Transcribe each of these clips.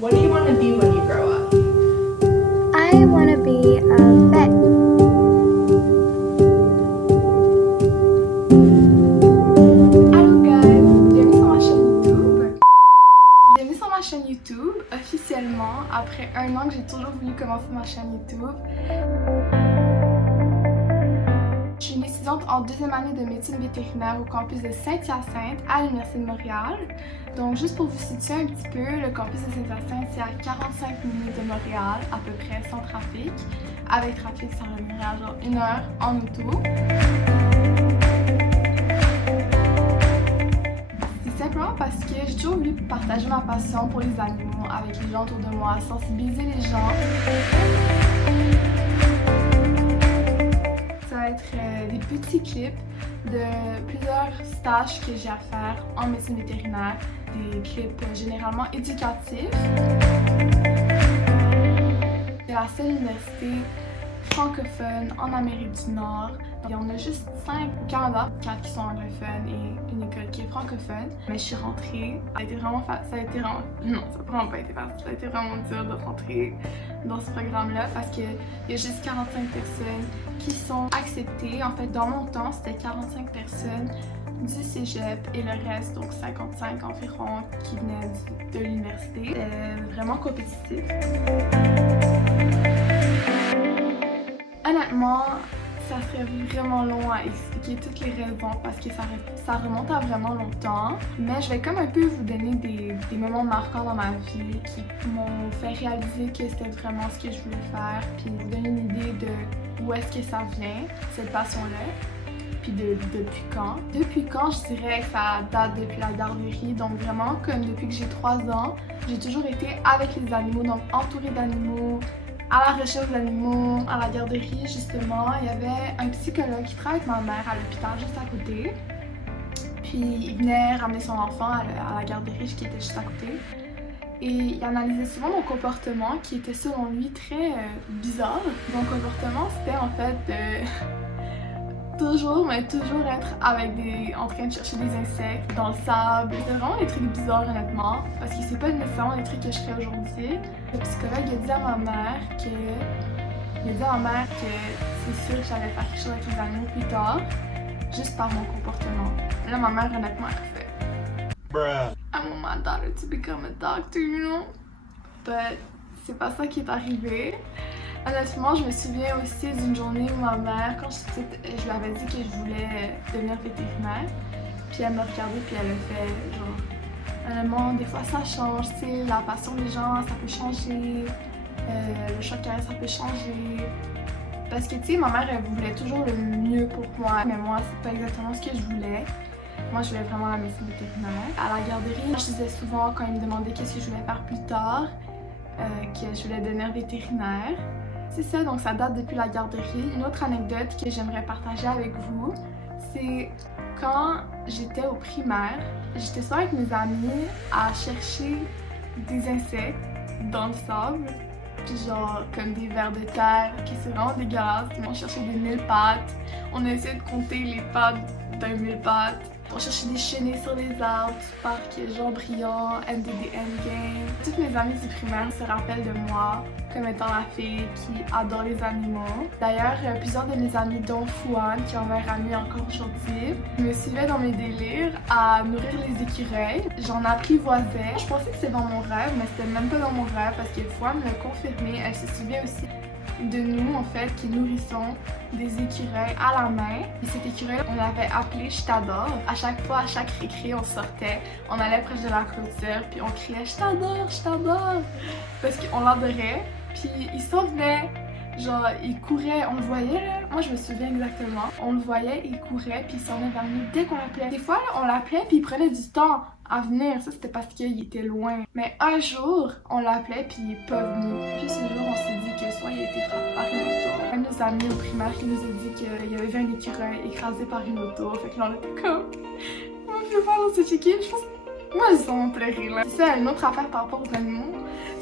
What do you want to be when you grow up? I want to be a vet. Allô guys, bienvenue sur ma chaîne YouTube. Bienvenue sur ma chaîne YouTube officiellement après un an que j'ai toujours voulu commencer ma chaîne YouTube. Je suis une étudiante en deuxième année de médecine vétérinaire au campus de Saint-Hyacinthe à l'Université de Montréal. Donc juste pour vous situer un petit peu, le campus de Saint-Hyacinthe c'est à 45 minutes de Montréal, à peu près sans trafic. Avec trafic ça reviendrait à genre 1 heure en auto. C'est simplement parce que j'ai toujours voulu partager ma passion pour les animaux avec les gens autour de moi, sensibiliser les gens. Ça va être des petits clips de plusieurs stages que j'ai à faire en médecine vétérinaire, des clips généralement éducatifs. C'est la seule université francophone en Amérique du Nord. Il y en a juste 5 au Canada, 4 qui sont anglophones et une école qui est francophone. Mais je suis rentrée, ça a été vraiment non, ça n'a vraiment pas été facile, ça a été vraiment dur de rentrer dans ce programme-là parce qu'il y a juste 45 personnes qui sont acceptées. En fait, dans mon temps, c'était 45 personnes du cégep et le reste, donc 55 environ, qui venaient de l'université. C'était vraiment compétitif. Honnêtement, ça serait vraiment long à expliquer toutes les raisons parce que ça remonte à vraiment longtemps. Mais je vais comme un peu vous donner des moments marquants dans ma vie qui m'ont fait réaliser que c'était vraiment ce que je voulais faire, puis vous donner une idée de où est-ce que ça vient, cette passion-là, puis depuis quand. Depuis quand, je dirais que ça date depuis la garderie, donc vraiment comme depuis que j'ai 3 ans, j'ai toujours été avec les animaux, donc entourée d'animaux, à la recherche d'animaux, à la garderie justement. Il y avait un psychologue qui travaille avec ma mère à l'hôpital juste à côté. Puis il venait ramener son enfant à la garderie qui était juste à côté. Et il analysait souvent mon comportement qui était selon lui très bizarre. Mon comportement c'était en fait toujours être en train de chercher des insectes dans le sable. C'était vraiment des trucs bizarres honnêtement, parce que c'est pas nécessairement des trucs que je ferais aujourd'hui. Le psychologue a dit à ma mère que c'est sûr que j'allais faire quelque chose avec les animaux plus tard, juste par mon comportement. Là ma mère honnêtement elle fait Bruh. I want my daughter to become a doctor, you know? But c'est pas ça qui est arrivé. Honnêtement, je me souviens aussi d'une journée où ma mère, quand j'étais petite, je lui avais dit que je voulais devenir vétérinaire. Puis elle m'a regardée puis elle a fait genre, honnêtement, des fois ça change, tu sais, la passion des gens, ça peut changer, le choc carré, ça peut changer. Parce que tu sais, ma mère, elle voulait toujours le mieux pour moi, mais moi, c'est pas exactement ce que je voulais. Moi, je voulais vraiment la médecine vétérinaire. À la garderie, je disais souvent quand ils me demandaient qu'est-ce que je voulais faire plus tard, que je voulais devenir vétérinaire. C'est ça, donc ça date depuis la garderie. Une autre anecdote que j'aimerais partager avec vous, c'est quand j'étais au primaire, j'étais souvent avec mes amis à chercher des insectes dans le sable, puis genre comme des vers de terre, qui c'est vraiment dégueulasse. On cherchait des mille-pattes, on a essayé de compter les pattes d'un mille-pattes. On cherchait des chenilles sur les arbres du parc Jean-Briand, MDD Endgame. Toutes mes amies du primaire se rappellent de moi comme étant la fille qui adore les animaux. D'ailleurs, plusieurs de mes amis, dont Fouane, qui est en meilleure amie encore aujourd'hui, me suivaient dans mes délires à nourrir les écureuils. J'en apprivoisais. Je pensais que c'était dans mon rêve, mais c'était même pas dans mon rêve parce que Fouane me l'a confirmé. Elle se souvient aussi de nous en fait qui nourrissons des écureuils à la main. Et cet écureuil, on l'avait appelé Je t'adore. À chaque fois, à chaque récré, on sortait, on allait près de la clôture, puis on criait Je t'adore, parce qu'on l'adorait. Puis il s'en venait, genre il courait, on le voyait là. Moi je me souviens exactement. On le voyait, il courait, puis il s'en venait vers nous dès qu'on l'appelait. Des fois là, on l'appelait, puis il prenait du temps à venir. Ça c'était parce qu'il était loin. Mais un jour, on l'appelait, puis il est pas venu. Puis ce jour, on s'est dit que soit il a été frappé par une auto. Un de nos amis au primaire qui nous a dit qu'il y avait vu un écureuil écrasé par une auto. Fait que là on était comme on peut faire dans cette équipe. Je pense moi ils ont pleuré là. C'est ça, une autre affaire par rapport aux animaux,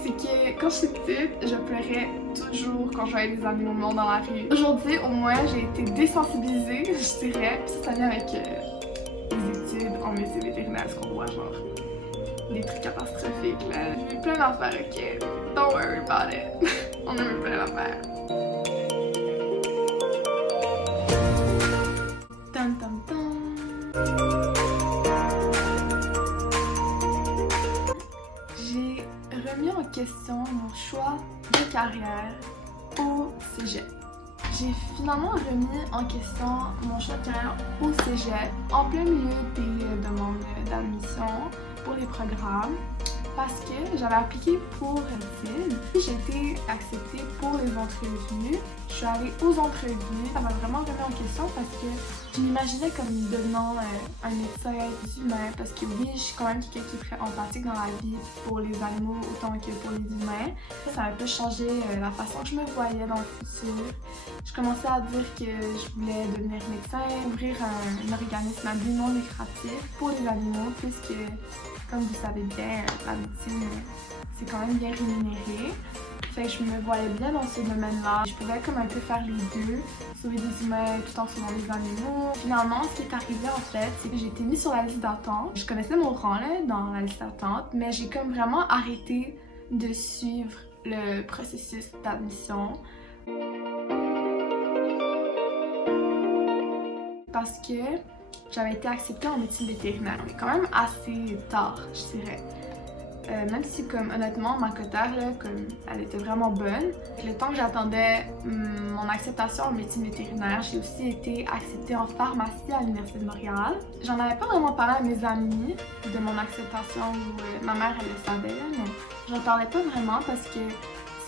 c'est que quand j'étais petite, je pleurais toujours quand je voyais des animaux morts dans la rue. Aujourd'hui, au moins, j'ai été désensibilisée, je dirais. Puis ça vient avec les études en médecine vétérinaire, ce qu'on voit genre des trucs catastrophiques, là. J'ai eu plein d'affaires, ok? Don't worry about it. On a eu plein d'affaires. Tam tam tam. J'ai remis en question mon choix de carrière au cégep. J'ai finalement remis en question mon choix de carrière au cégep en plein milieu des demandes d'admission pour les programmes parce que j'avais appliqué pour LCID. J'ai été acceptée pour les entrevues. Je suis allée aux entrevues. Ça m'a vraiment remis en question parce que je m'imaginais comme devenant un médecin humain parce que oui, je suis quand même quelqu'un qui est très empathique dans la vie pour les animaux autant que pour les humains. Ça a un peu changé la façon que je me voyais dans le futur. Je commençais à dire que je voulais devenir médecin, ouvrir un organisme à but non lucratif pour les animaux puisque, comme vous savez bien, la médecine, c'est quand même bien rémunéré. Fait que je me voyais bien dans ce domaine-là. Je pouvais comme un peu faire les deux, sauver des humains tout en sauvant les animaux. Finalement, ce qui est arrivé en fait, c'est que j'ai été mise sur la liste d'attente. Je connaissais mon rang là, dans la liste d'attente, mais j'ai comme vraiment arrêté de suivre le processus d'admission. Parce que j'avais été acceptée en médecine vétérinaire, mais quand même assez tard, je dirais. Même si, comme honnêtement, ma cotère, là, comme, elle était vraiment bonne. Le temps que j'attendais mon acceptation en médecine vétérinaire, j'ai aussi été acceptée en pharmacie à l'Université de Montréal. J'en avais pas vraiment parlé à mes amis de mon acceptation, où ma mère, elle le savait, là, mais j'en parlais pas vraiment parce que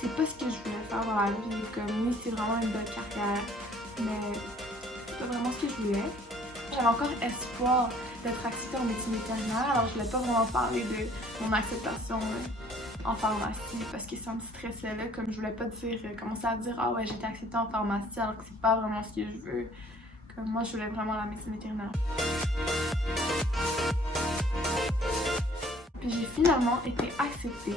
c'est pas ce que je voulais faire dans la vie. Comme, oui, c'est vraiment une bonne carrière, mais c'est pas vraiment ce que je voulais. J'avais encore espoir d'être acceptée en médecine vétérinaire, alors je voulais pas vraiment parler de mon acceptation en pharmacie parce que ça me stressait là, comme je voulais pas dire, commencer à dire ah ouais j'ai été acceptée en pharmacie alors que c'est pas vraiment ce que je veux. Comme moi je voulais vraiment la médecine vétérinaire. Puis j'ai finalement été acceptée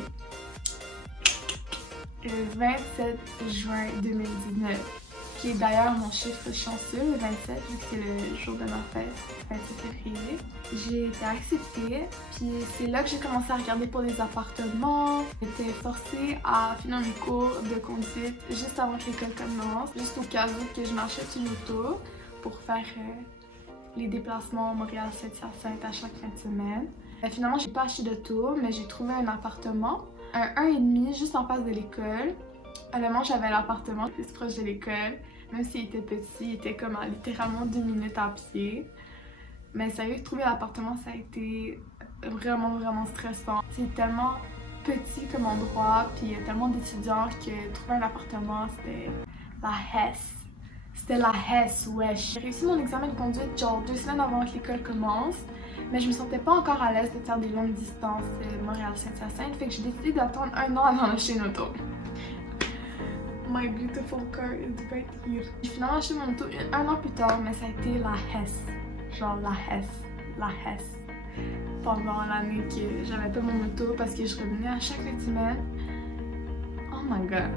le 27 juin 2019. Qui est d'ailleurs mon chiffre chanceux, le 27, vu que c'est le jour de ma fête, le 27 février. J'ai été acceptée, puis c'est là que j'ai commencé à regarder pour des appartements. J'étais forcée à finir mes cours de conduite juste avant que l'école commence, juste au cas où que je m'achète une auto pour faire les déplacements Montréal-Saint-Hyacinthe à chaque fin de semaine. Finalement, j'ai pas acheté d'auto, mais j'ai trouvé un appartement, un 1,5 juste en face de l'école. Honnêtement, j'avais l'appartement plus proche de l'école, même s'il était petit, il était comme à littéralement 2 minutes à pied. Mais sérieux, trouver l'appartement, ça a été vraiment stressant. C'est tellement petit comme endroit, puis il y a tellement d'étudiants que trouver un appartement, c'était la hesse. C'était la hesse, wesh. J'ai réussi mon examen de conduite genre 2 semaines avant que l'école commence, mais je me sentais pas encore à l'aise de faire des longues distances Montréal-Saint-Hyacinthe, fait que j'ai décidé d'attendre 1 an avant d'acheter une auto. My beautiful car is right here. J'ai finalement acheté mon auto 1 an plus tard, mais ça a été la hesse. Genre la hesse. Pendant l'année que j'avais pas mon auto parce que je revenais à chaque fin de semaine. Oh my god.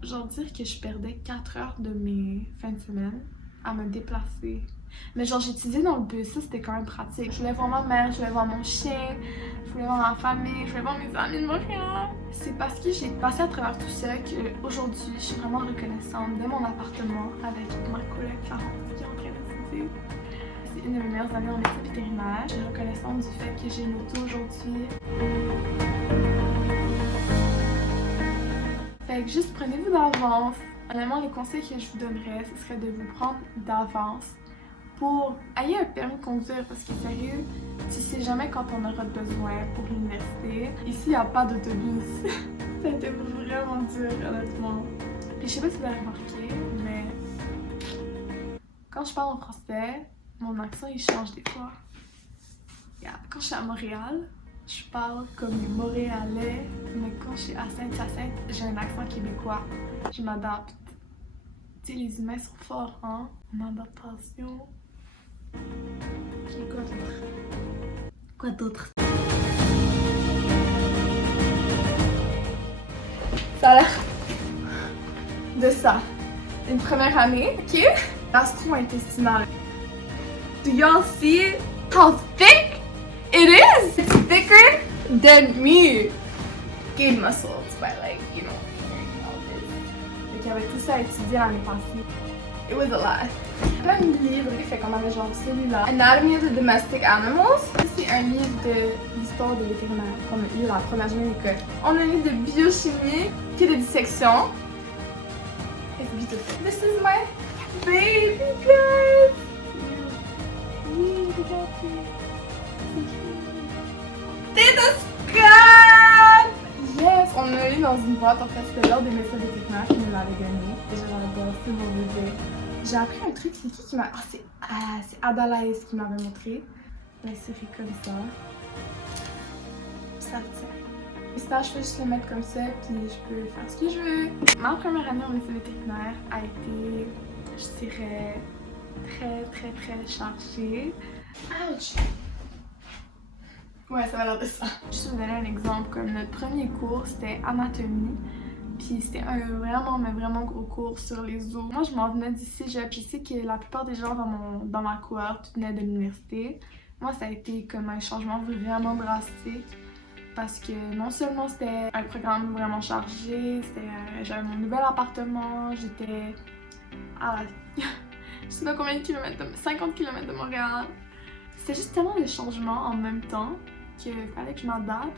Genre dire que je perdais 4 heures de mes fins de semaine à me déplacer. Mais genre j'étudiais dans le bus, ça c'était quand même pratique. Je voulais voir ma mère, je voulais voir mon chien, je voulais voir ma famille, je voulais voir mes amis de Montréal. C'est parce que j'ai passé à travers tout ça qu'aujourd'hui je suis vraiment reconnaissante de mon appartement avec ma collègue Clarence qui est en train d'étudier. C'est une de mes meilleures années en médecine vétérinaire. Je suis reconnaissante du fait que j'ai une auto aujourd'hui. Fait que juste prenez-vous d'avance. Honnêtement, les conseils que je vous donnerais, ce serait de vous prendre d'avance pour ayez un permis de conduire parce que sérieux, tu sais jamais quand on aura besoin pour l'université. Ici, il n'y a pas d'autobus. Ça a été vraiment dur, honnêtement. Puis je sais pas si vous avez remarqué, mais quand je parle en français, mon accent il change des fois. Quand je suis à Montréal, je parle comme les Montréalais, mais quand je suis à Saint-Hyacinthe, j'ai un accent québécois. Je m'adapte. Tu sais, les humains sont forts, hein? En adaptation. Quoi d'autre? Quoi d'autre? Ça a l'air de ça. Une première année, ok? Gastro-intestinal. Do y'all see how thick it is? It's thicker thicker than me. Gain muscles by like, you know, carrying all this. Donc, il y avait tout ça à étudier l'année passée. It was a lot. Plein de livres, fait qu'on avait genre celui-là. Anatomy of the Domestic Animals. C'est un livre de l'histoire des vétérinaires qu'on a eu la première journée d'école. On a un livre de biochimie, qui est de dissection. It's beautiful. This is my baby, guys! Stéthoscope! Yes! On l'a eu dans une boîte, en fait, c'était l'ordre des médecins vétérinaires qui nous l'avait donné. Et je l'adore, c'est mon bébé. J'ai appris un truc, c'est qui m'a... Ah, c'est Adalaïs qui m'avait montré. L'insérer comme ça. Ça tient. Les stages, je peux juste le mettre comme ça, puis je peux faire ce que je veux. Ma première année en médecine vétérinaire a été, je dirais, très chargée. Ouch! Ouais, ça va l'air de ça. Je vais vous donner un exemple, comme notre premier cours, c'était anatomie. Puis c'était un vraiment gros cours sur les os. Moi, je m'en venais du cégep. Je sais que la plupart des gens dans ma cohorte venaient de l'université. Moi, ça a été comme un changement vraiment drastique. Parce que non seulement c'était un programme vraiment chargé, j'avais mon nouvel appartement, j'étais à je sais pas combien de kilomètres, 50 km de Montréal. C'était juste tellement de changements en même temps qu'il fallait que je m'adapte.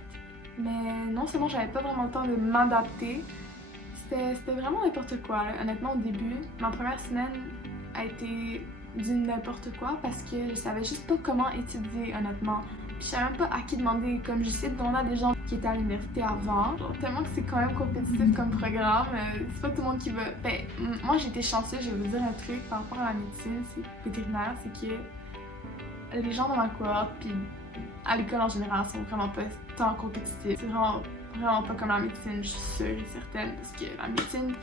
Mais non seulement j'avais pas vraiment le temps de m'adapter, c'était vraiment n'importe quoi. Là. Honnêtement, au début, ma première semaine a été du n'importe quoi parce que je savais juste pas comment étudier, honnêtement. Puis je savais même pas à qui demander, comme j'essayais de demander à des gens qui étaient à l'université avant. Genre, tellement que c'est quand même compétitif comme programme, c'est pas tout le monde qui veut. Ben, moi j'ai été chanceuse, je vais vous dire un truc par rapport à la médecine vétérinaire, c'est que les gens dans ma cohorte, puis à l'école en général, sont vraiment pas tant compétitifs. C'est vraiment pas comme la médecine, je suis sûre et certaine, parce que la médecine,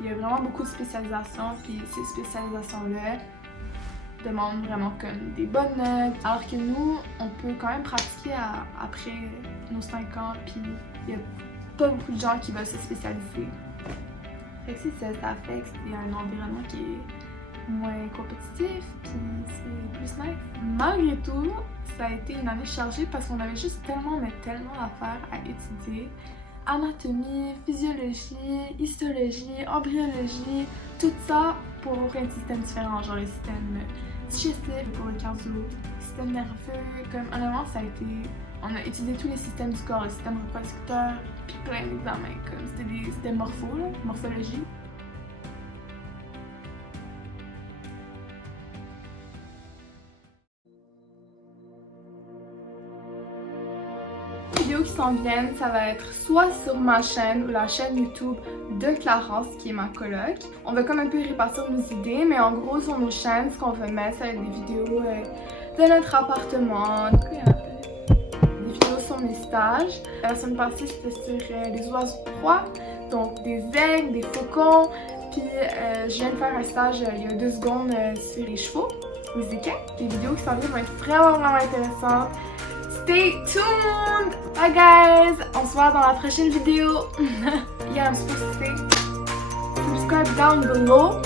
il y a vraiment beaucoup de spécialisations, puis ces spécialisations-là demandent vraiment comme des bonnes notes, alors que nous, on peut quand même pratiquer après nos 5 ans, puis il y a pas beaucoup de gens qui veulent se spécialiser. Fait que c'est ça, ça fait que c'est un environnement qui est moins compétitif, puis c'est plus nice. Malgré tout, ça a été une année chargée parce qu'on avait juste tellement d'affaires à étudier. Anatomie, physiologie, histologie, embryologie, tout ça pour un système différent, genre le système digestif pour le cardio, le système nerveux, comme honnêtement ça a été... On a étudié tous les systèmes du corps, le système reproducteur, puis plein d'examens, comme c'était morphologie. Les vidéos qui s'en viennent, ça va être soit sur ma chaîne ou la chaîne YouTube de Clarence, qui est ma coloc. On va comme un peu répartir nos idées, mais en gros sur nos chaînes, ce qu'on va mettre, ça va être des vidéos de notre appartement, des vidéos sur mes stages. La semaine passée, c'était sur les oiseaux de proie, donc des aigles, des faucons, puis je viens de faire un stage il y a 2 secondes sur les chevaux, les équins. Les vidéos qui s'en viennent vont être vraiment intéressantes. Stay tuned! Bye guys! On se voit dans la prochaine vidéo. Yeah, I'm supposed to say subscribe down below.